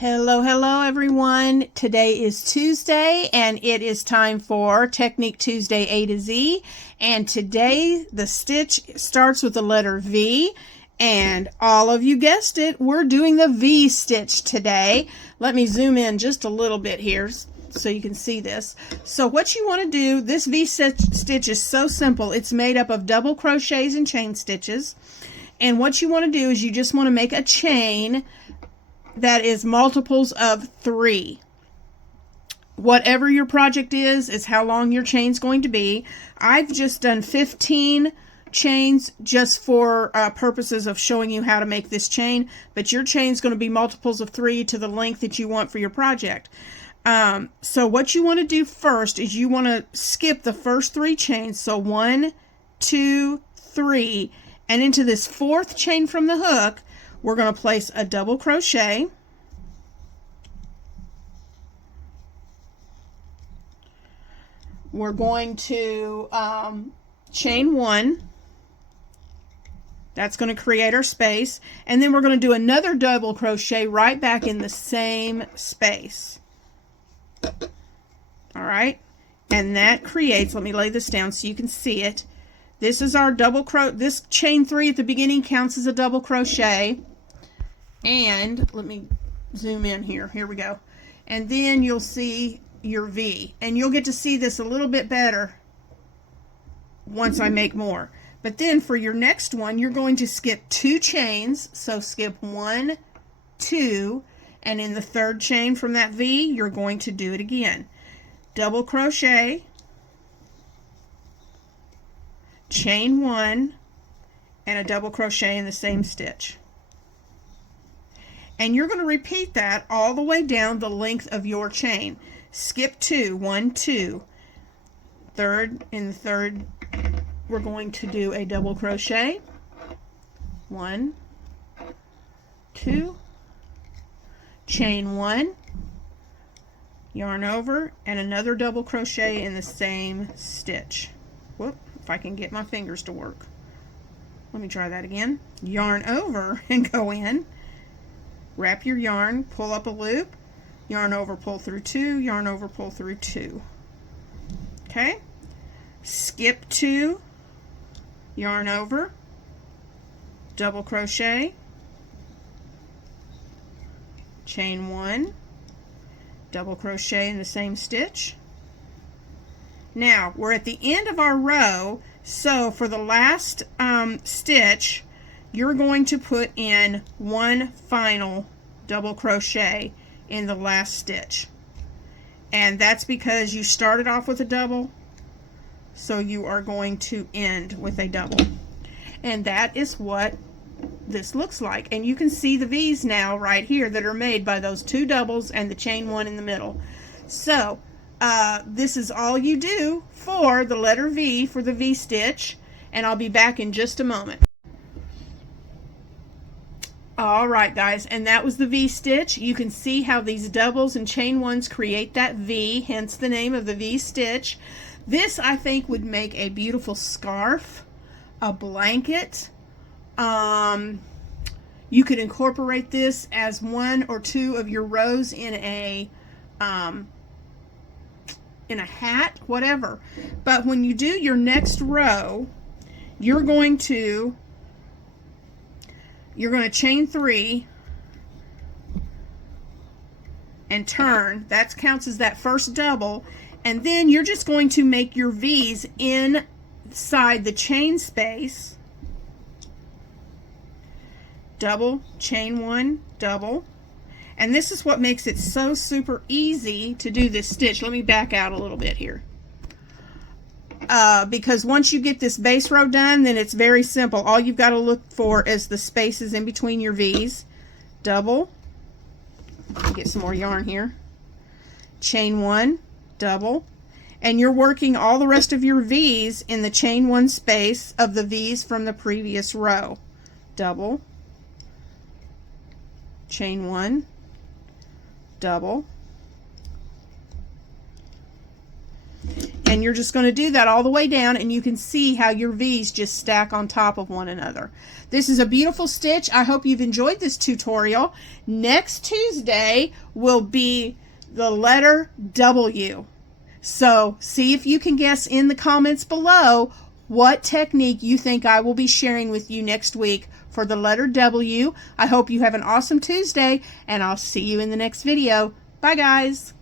Hello everyone. Today is Tuesday and it is time for Technique Tuesday A to Z. And today the stitch starts with the letter V, and all of you guessed it, we're doing the V stitch today. Let me zoom in just a little bit here so you can see this. So what you want to do, this V stitch is so simple. It's made up of double crochets and chain stitches. And what you want to do is you just want to make a chain that is multiples of 3. Whatever your project is how long your chain's going to be. I've just done 15 chains just for purposes of showing you how to make this chain, but your chain's going to be multiples of 3 to the length that you want for your project. So what you want to do first is you want to skip the first 3 chains. So 1, 2, 3, and into this 4th chain from the hook, we're going to place a double crochet. We're going to chain 1. That's going to create our space. And then we're going to do another double crochet right back in the same space. All right. And that creates, let me lay this down so you can see it. This is our double crochet. This chain 3 at the beginning counts as a double crochet. And let me zoom in here. Here we go. And then you'll see your V. And you'll get to see this a little bit better once I make more. But then for your next one, you're going to skip 2 chains. So skip 1, 2, and in the 3rd chain from that V, you're going to do it again. Double crochet, chain 1, and a double crochet in the same stitch. And you're going to repeat that all the way down the length of your chain. Skip 2, 1, 2. In the 3rd, we're going to do a double crochet. 1, 2, chain 1, yarn over, and another double crochet in the same stitch. Whoop, if I can get my fingers to work. Let me try that again. Yarn over and go in. Wrap your yarn, pull up a loop, yarn over, pull through 2, yarn over, pull through 2. Okay? Skip 2, yarn over, double crochet, chain 1, double crochet in the same stitch. Now, we're at the end of our row, so for the last stitch, you're going to put in one final double crochet in the last stitch. And that's because you started off with a double, so you are going to end with a double. And that is what this looks like. And you can see the V's now right here that are made by those 2 doubles and the chain 1 in the middle. So this is all you do for the letter V for the V stitch, and I'll be back in just a moment. All right, guys, and that was the V stitch. You can see how these doubles and chain 1s create that V, hence the name of the V stitch. This, I think, would make a beautiful scarf, a blanket. You could incorporate this as 1 or 2 of your rows in a hat, whatever. But when you do your next row, you're going to chain 3 and turn. That counts as that first double. And then you're just going to make your V's inside the chain space. Double, chain 1, double. And this is what makes it so super easy to do this stitch. Let me back out a little bit here. Because once you get this base row done, then it's very simple. All you've got to look for is the spaces in between your V's. Double. Get some more yarn here. Chain 1, double. And you're working all the rest of your V's in the chain 1 space of the V's from the previous row. Double. Chain 1, double. And you're just going to do that all the way down, and you can see how your V's just stack on top of one another. This is a beautiful stitch. I hope you've enjoyed this tutorial. Next Tuesday will be the letter W. So see if you can guess in the comments below what technique you think I will be sharing with you next week for the letter W. I hope you have an awesome Tuesday, and I'll see you in the next video. Bye, guys.